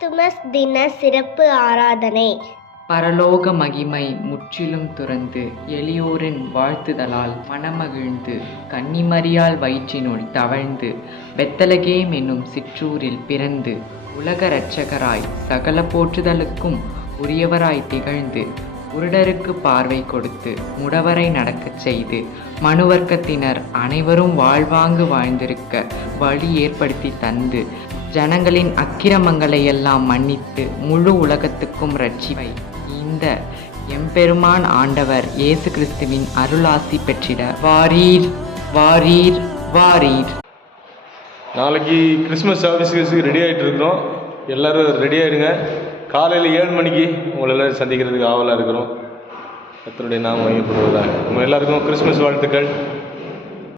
Christmas தின சிறப்பு ஆராதனை. பரலோக மகிமை முற்றிலும் துறந்து எளியோரின் வாழ்த்துதலால் மனமகிழ்ந்து கன்னிமரியாள் வயிற்றினுள் தவழ்ந்து பெத்தலகேம் என்னும் சிற்றூரில் பிறந்து உலக இரட்சகராய் சகல போற்றுதலுக்கும் உரியவராய் திகழ்ந்து குருடருக்கு பார்வை கொடுத்து முடவரை நடக்கச் செய்து மனுவர்க்கத்தினர் அனைவரும் வாழ்வாங்கு வாழ்ந்திருக்க வழி ஏற்படுத்தி தந்து ஜனங்களின் அக்கிரமங்களை எல்லாம் மன்னித்து முழு உலகத்துக்கும் ரட்சிப்பை இந்த எம்பெருமான் ஆண்டவர் இயேசு கிறிஸ்துவின் அருளாசி பெற்றிட வாரீர் வாரீர் வாரீர். நாளைக்கு கிறிஸ்மஸ் சர்வீஸுக்கு ரெடி ஆகிட்டு இருக்கிறோம். எல்லோரும் ரெடி ஆகிடுங்க. காலையில் 7 மணிக்கு உங்களை எல்லோரும் சந்திக்கிறதுக்கு ஆவலாக இருக்கிறோம். கர்த்தருடைய நாமம் மையப்படுவதாக. நம்ம எல்லாருக்கும் கிறிஸ்மஸ் வாழ்த்துக்கள்.